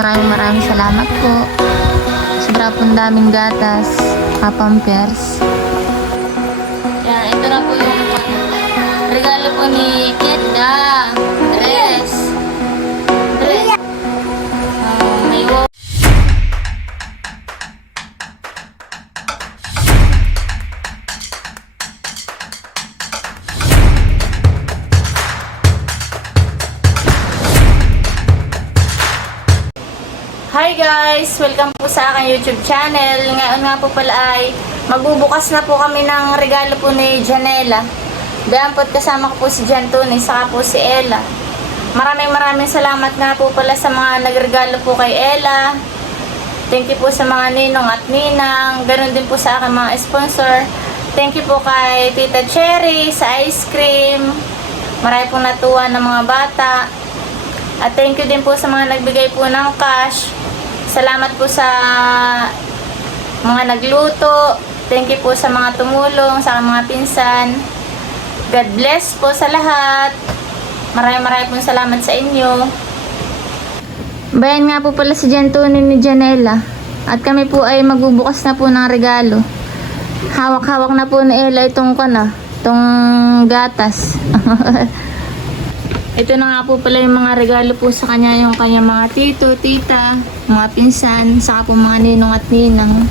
Maraming salamat po. Sobra pong daming gatas, pampers. Yan, ito na po yung regalo po ni Kenda. Dress. May wow. Hi guys! Welcome po sa aking YouTube channel. Ngayon nga po pala ay magbubukas na po kami ng regalo po ni Janela. Diyan po kasama ko po si Jan Tony, saka po si Ella. Maraming salamat nga po pala sa mga nagregalo po kay Ella. Thank you po sa mga ninong at ninang. Ganon din po sa aking mga sponsor. Thank you po kay Tita Cherry sa ice cream. Marami pong natuwa ng mga bata. At thank you din po sa mga nagbigay po ng cash. Salamat po sa mga nagluto. Thank you po sa mga tumulong, sa mga pinsan. God bless po sa lahat. Maraming pong salamat sa inyo. Bayan nga po pala si Jantoni ni Janela. At kami po ay magbubukas na po ng regalo. Hawak-hawak na po ni Ella itong gatas. Ito na nga po pala yung mga regalo po sa kanya, yung kanyang mga tito, tita, mga pinsan, saka po mga ninong at ninang.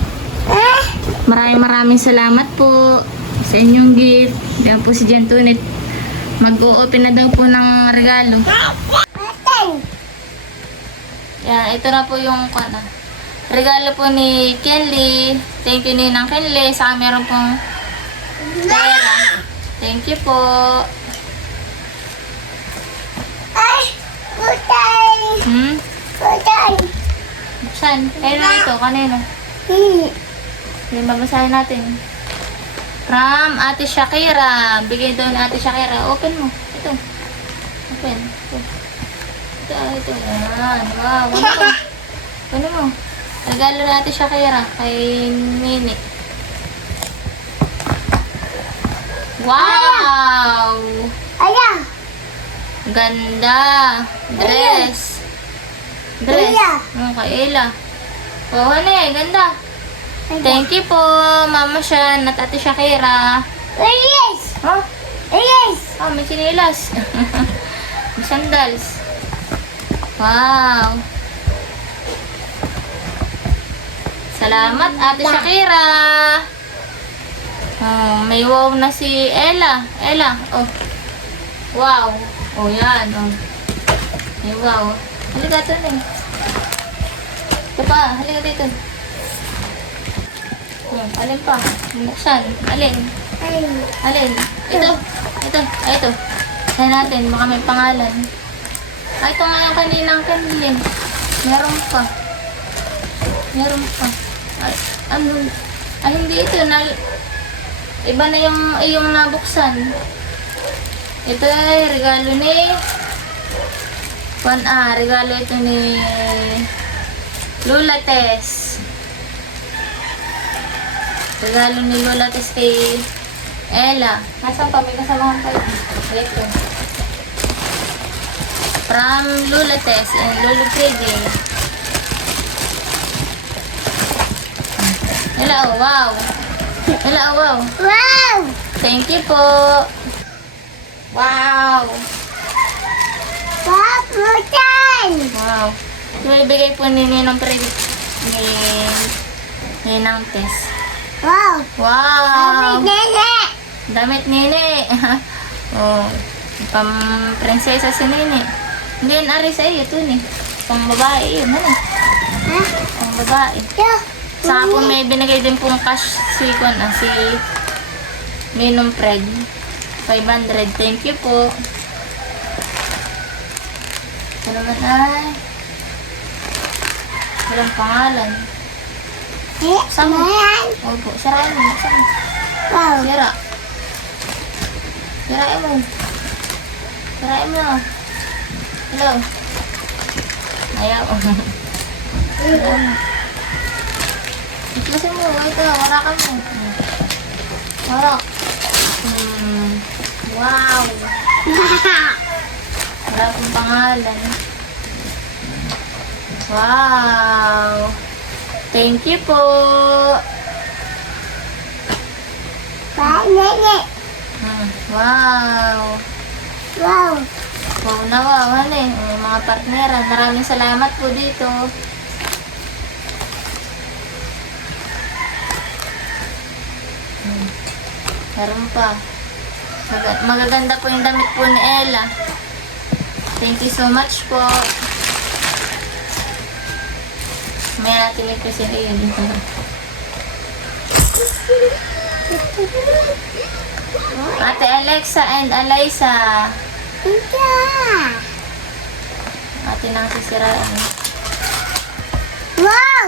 Maraming salamat po sa inyong gift. Diyan po si Jantunit. Mag-o-open na daw po ng regalo. Yan, ito na po yung regalo po ni Kenly. Thank you ninang Kenly. Saka meron pong pera. Thank you po. Buksan. Kailan na ito? Kanino? Hindi, babasahin natin. From Ate Shakira. Bigay daw ni Ate Shakira. Open mo. Ito. Open. Ito. Ayan. Wow. Ano mo? Regalo ni Ate Shakira kay Nini. Wow! Ayan. Ganda. Dress. Kay Ella. Oh, ano eh, ganda. Thank you po, Mama Shan at Ate Shakira. Yes. Oh, Yes. may sinilas. May sandals. Wow. Salamat, Ate Shakira. Oh, may wow na si Ella. Oh. Wow. Oh, yan. Oh. May wow. Halika ito na. Ito pa. Halika dito. Alin pa? Buksan. Alin? Ito. Ay, ito. Sayan natin. Baka may pangalan. Ay, ito nga yung kaninang kanilin. Meron pa. Ay, hindi ito. Iba na yung iyong nabuksan. Ito ay regalo ni regalo ito ni Lola Tess. Regalo ni Lola Tess kay Ella. Nasaan pa? May kasamahan pa ito. Ito. From Lola Tess and Lolo KJ. Hello, wow. Wow. Thank you po. Wow. Paputan. Wow. Ibigay po ni Ninong Fred ni Ninang Tess. Wow. Wow. Nene. Damit Nini. Oh, pang prinsesa si Nini. Hindi yan ari sa iyo, ito ni. Pang babae yun, ano? Pang babae. Saka po may binigay din pong cash si Ninong Fred. 500. Thank you po. Ito naman ay walang pangalan. Saan mo? Opo, sarain mo. Wow. Sirain mo. Hello. Ayaw. Iklasin mo. Ito, warakan mo. Warak. Wow. Wala akong pangalan. Wow! Thank you po! Nene. Wow! Wow. Wow na wow, ano eh. Mga partneran, maraming salamat po dito. Meron pa. Magaganda po yung damit po ni Ella. Thank you so much po. May natin ko siya yun. Ate Alexa and Eliza. Ika. Ate nang sisiraan. Wow.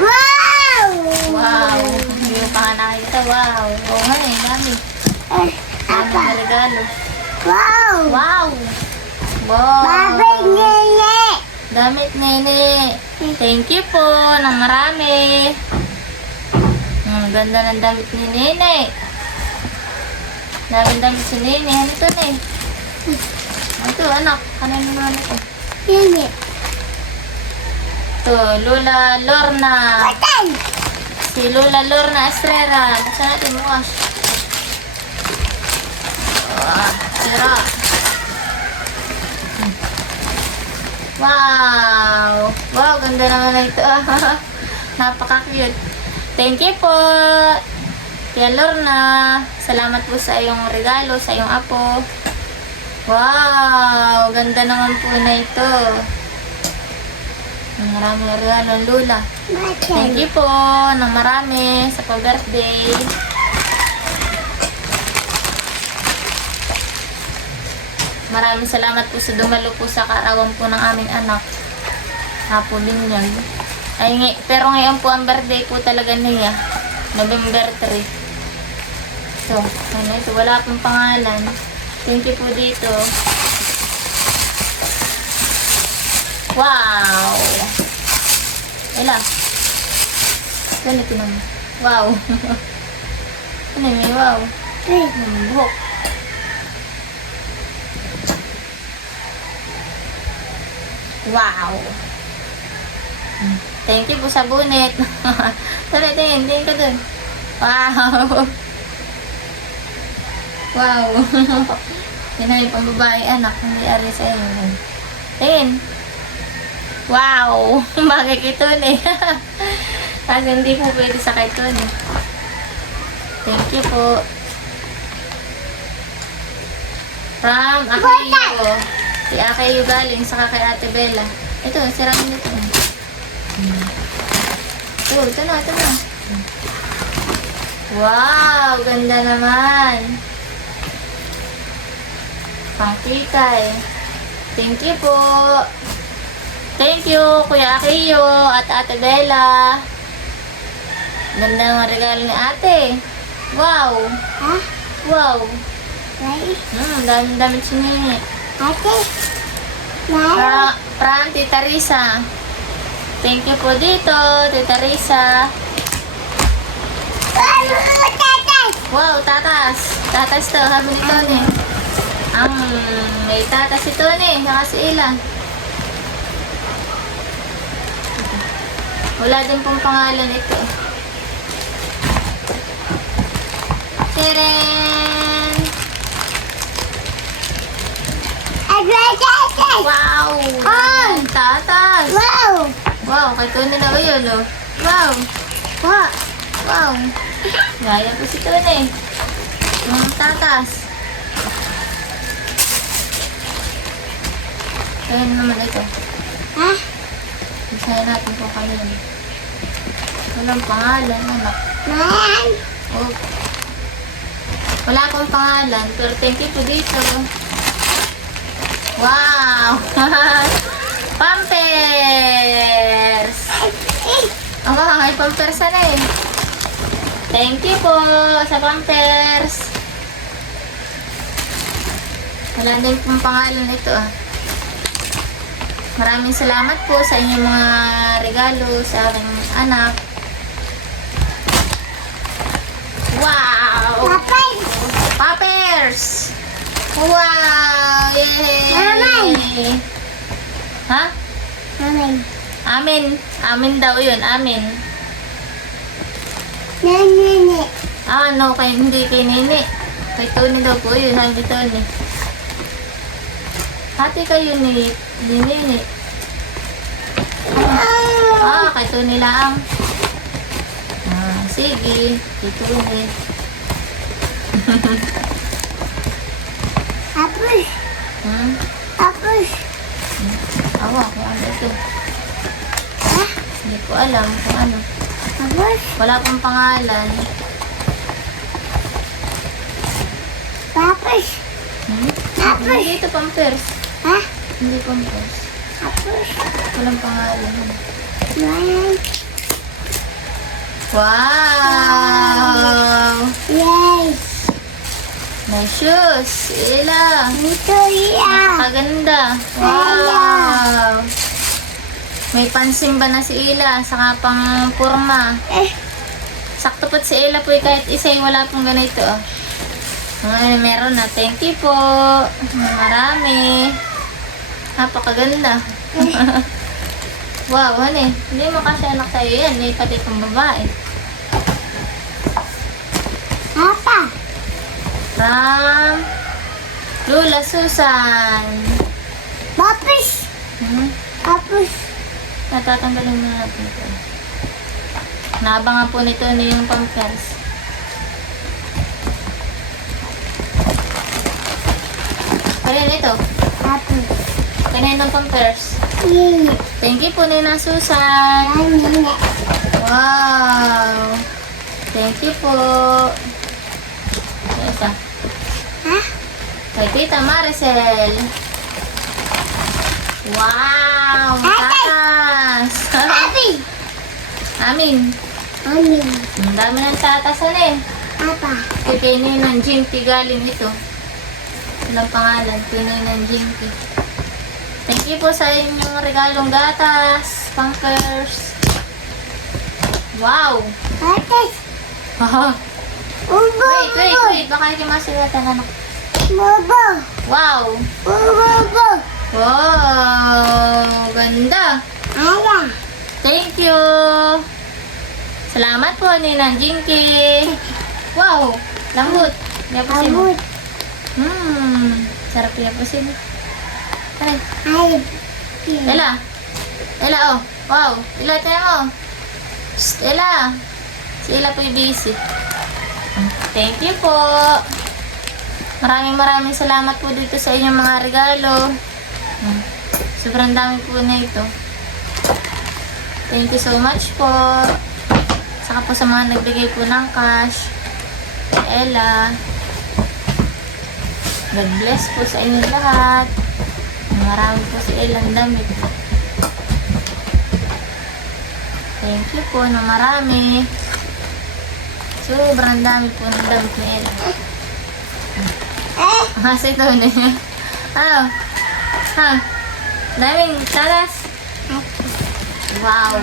Wow. Wow! Hindi mo pa nga nakita. Wow! Oo nga eh, dami. Dami Apa. na regalo. Wow. Wow! Wow! Babay nene. Damit nene. Thank you po ng marami. Ang ganda ng damit ni Nene. Daming damit si Nene. Ano ito na eh? Ito anak. Kanino naman ito? Nene. Ito, Lola Lorna. Patay. Si Lola Lorna Estrera. Nasa natin bukas. Sira. Wow! Wow, ganda naman na ito. Napaka-cute. Thank you po. Tia Lorna. Salamat po sa iyong regalo, sa iyong apo. Wow! Ganda naman po na ito. Maraming regalo ang Lola. Thank you po ng marami sa pag-birthday. Maraming salamat po sa dumalo po sa kaarawan po ng aming anak. Hapo Binyag. Pero ngayon po ang birthday po talaga niya. November 3. So, ano ito? Wala pong pangalan. Thank you po dito. Wow! Ela. Ganito naman. Wow. Ano may wow? Buhok. Wow. Thank you po sa bunit. Tingin ka dun. Wow. Wow. Yan na yung pambabae anak. Hindi ari sa inyo. Tingin. Wow. Bagay kito eh. Kasi hindi po pwede sa kito eh. Thank you po. From Akayo. Si Akayo galing sa kay Ate Bella. Ito, siramin ito. Ito na. Wow, ganda naman. Pangkikay. Thank you po. Thank you, Kuya Akiyo at Ate Bella. Ganda ng regalo ni Ate. Wow. Ha? Wow. Ay. Dami sinili. Ate. Mara. From Tita Risa. Thank you po dito, Tita Risa. Tatay. Wow, tatas. Tatas to, sabi ni Tony. May tatas si Tony, saka si Ilan. Wala din pong pangalan ito. Teren! Tatay. Wow! Ay! Tatas! Wow. Wow, kay Tony na ba yun, oh? Wow! Wow. Wow! Gaya po si Tony. Tatas. Kaya naman ito. Ha? Isahin natin kung kanina. Walang pangalan, anak. Man. Oh. Wala akong pangalan, pero thank you po dito. Wow! Pampers! Ang may pampers na eh. Thank you po sa pampers. Wala din pong pangalan ito ah. Maraming salamat po sa inyong mga regalo sa aking anak. Wow! Papay. Poppers! Wow! Yay! Mama. Ha? Amin. Amin. Amin daw yun. Amin. Nene. Ah, no. Hindi kay Nini. Kay Tony daw po yun. Sabi ni Tony. Hati kayo ni Nini. Ah, kay Tony lang. Ah, sige. Kay Tony. Tapos. Hmm? Tapos. Awa, kung ano ito. Ah. Hindi ko alam kung ano. Tapos. Wala pang pangalan. Tapos. Hmm? Tapos. Hindi ito pampers. Ha? Hindi pampers. Tapos. Walang pangalan. One. Wow! Yes. May shoes. Ila. Ito iya. Napakaganda. Wow! May pansimba na si Ila. Saka pang purma. Sakto po si Ila po kahit isa wala pong ganito. Oh. Ay, meron na. Thank you po. Marami. Napakaganda. Wow, honey. Hindi mo kasi anak sa'yo yan. May pati itong babae. Apa? From Lula Susan. Tapos. Hmm? Tapos. Natatanggalin mo na natin ito. Naabangan po nito yung pampers. Kaya ito. Tapos. Kanina ng pampers. Nene. Thank you po, Nina Susan. Nene. Wow. Thank you po. Isa. Ha? Kay Tita Maricel. Wow. Tatas. Abi. Amin. Amin. Ang dami ng tatasan eh. Apa? Kay Ninang Jinky galing ito. Walang pangalan. Kay Ninang Jinky. Thank you po sa inyong regalong gatas. Pampers. Wow. Tapos. Ubo. Wait. Baka hindi masigatan anak. Ubo. Wow. Ubo. Wow. Ganda. Ala. Thank you. Salamat po, Ninang Jinky. Wow. Lambot. Yapusin mo. Amut. Sarap yapusin. Aray. Ay. Ella. Ella, oh. Wow. Ella, tayo mo. Shh, Ella. Si Ella po yung busy. Thank you po. Maraming salamat po dito sa inyong mga regalo. Sobrang dami po na ito. Thank you so much po. Saka po sa mga nagbigay po ng cash. Kay Ella. God bless po sa inyong lahat. Marami po si Ella ang damit. Thank you po na marami. Sobrang dami po ng damit ni Ella. Kasi ito na yun. Ano? Ha? Daming tatas? Wow.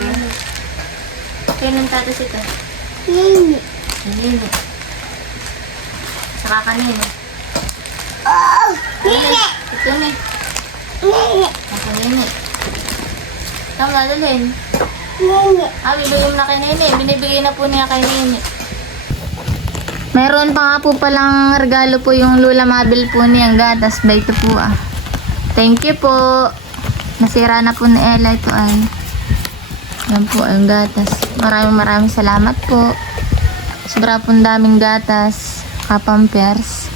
Kailan tatas ito? Nene. Hindi. Saka kanino? Oh. Nene. Ito ni. Nene. Kanino? Saan dadalhin? Nene. Bibigay mo na kay Nene. Binibigay na po niya kay Nene. Meron pa nga po palang regalo po yung Lula Mabel po niyang gatas. Ba ito po ah. Thank you po. Nasira na po ni Ella ito ay. Yan po ang gatas. Maraming salamat po. Sobra pong daming gatas. Kapampers.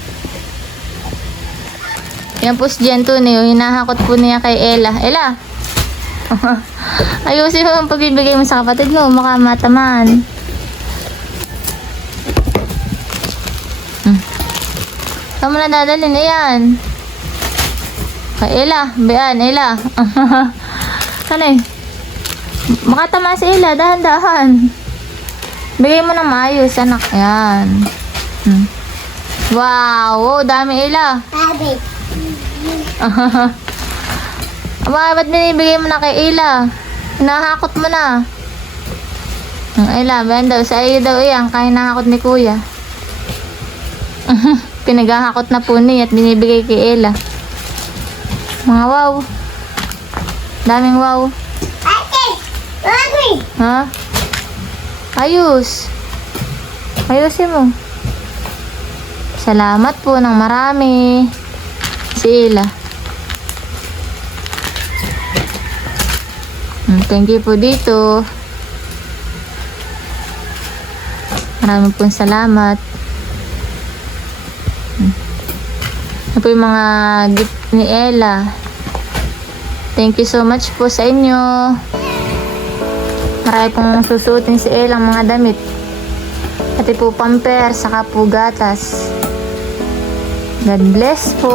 Yan po si Jento niyo. Hinahakot po niya kay Ella. Ella! Ayusin mo ang pagbibigay mo sa kapatid mo. Maka matamaan. Saan mo na dadalhin? Ayan. Kay Ella. Bayan, Ella. Ano eh? Makatama si Ella. Dahan-dahan. Bigay mo ng maayos, anak. Ayan. Wow. Oh, dami Ella. Abi. Aba, ba't binibigay mo na kay Ella? Hinahakot mo na. Ang Ella, bayan daw. Sa iyo daw iyan. Kaya hinahakot ni Kuya. Pinaghahakot na po niya at binibigay kay Ella. Mga wow. Daming wow. Ha? Ayos. Ayusin mo. Salamat po ng marami. Si Ila. Thank you po dito. Maraming pong salamat. Ito po yung mga gift ni Ella. Thank you so much po sa inyo. Marami pong susuotin si Ella ang mga damit. Pati po pamper, saka po gatas. God bless po.